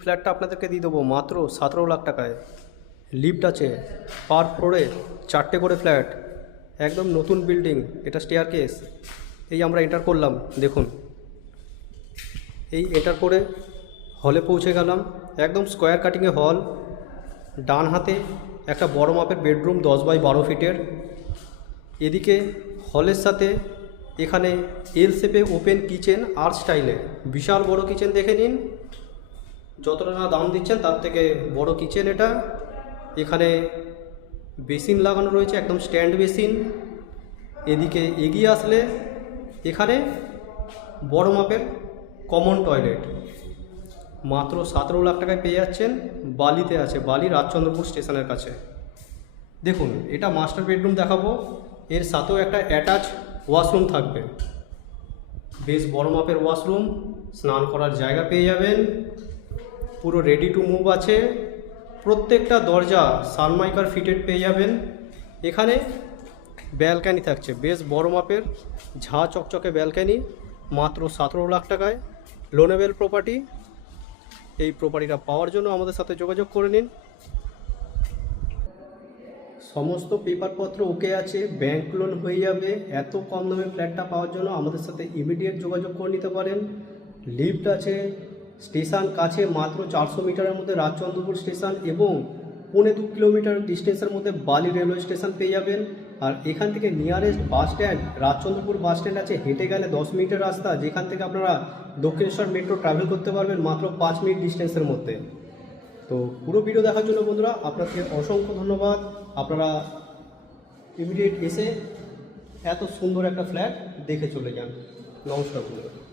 ফ্ল্যাটটা আপনাদেরকে দিয়ে দেবো মাত্র 17 লাখ টাকায়। লিফট আছে, পার ফ্লোরে 4টে করে ফ্ল্যাট, একদম নতুন বিল্ডিং। এটা স্টেয়ার কেস। এই আমরা এন্টার করলাম, দেখুন এই এন্টার করে হলে পৌঁছে গেলাম। একদম স্কোয়ার কাটিংয়ে হল, ডান হাতে একটা বড় মাপের বেডরুম 10x12 ফিটের। এদিকে হলের সাথে এখানে এল শেপে ওপেন কিচেন আর স্টাইলে, বিশাল বড় কিচেন দেখে নিন। যতটা না দাম দিচ্ছেন তার থেকে বড় কিচেন এটা। এখানে বেসিন লাগানো রয়েছে, একদম স্ট্যান্ড বেসিন। এদিকে এগিয়ে আসলে এখানে বড় মাপের কমন টয়লেট। মাত্র 17 লাখ টাকায় পেয়ে যাচ্ছেন। বালিতে আছে, বালি রাজচন্দ্রপুর স্টেশনের কাছে। দেখুন এটা মাস্টার বেডরুম দেখাবো, এর সাথেও একটা অ্যাটাচ ওয়াশরুম থাকবে। বেশ বড় মাপের ওয়াশরুম, স্নান করার জায়গা পেয়ে যাবেন। পুরো রেডি টু মুভ আছে। প্রত্যেকটা দরজা সানমাইকার ফিটেড পেয়ে যাবেন। এখানে ব্যালকানি থাকছে, বেশ বড় মাপের ঝা চকচকে ব্যালকানি। মাত্র 17 লাখ টাকায় লোনেবেল প্রপার্টি। এই প্রপার্টিটা পাওয়ার জন্য আমাদের সাথে যোগাযোগ করে নিন। সমস্ত পেপারপত্র ওকে আছে, ব্যাংক লোন হয়ে যাবে। এত কম দামে ফ্ল্যাটটা পাওয়ার জন্য আমাদের সাথে ইমিডিয়েট যোগাযোগ করে নিতে পারেন। লিফট আছে, স্টেশন কাছে, মাত্র 400 মিটারের মধ্যে রাজচন্দ্রপুর স্টেশন এবং 1.25 কিলোমিটার ডিস্টেন্সের মধ্যে বালি রেলওয়ে স্টেশন পেয়ে যাবেন। আর এখান থেকে nearest bus stand Rajchandrapur bus stand আছে, হেঁটে গেলে 10 মিনিটের রাস্তা, যেখান থেকে আপনারা দক্ষিণেশ্বর মেট্রো ট্রাভেল করতে পারবেন মাত্র 5 মিনিট ডিস্টেন্সের মধ্যে। তো পুরো ভিডিও দেখার জন্য বন্ধুরা আপনাকে অসংখ্য ধন্যবাদ। আপনারা ইমিডিয়েট এসে এত সুন্দর একটা ফ্ল্যাট দেখে চলে যান। নমস্কার বন্ধুরা।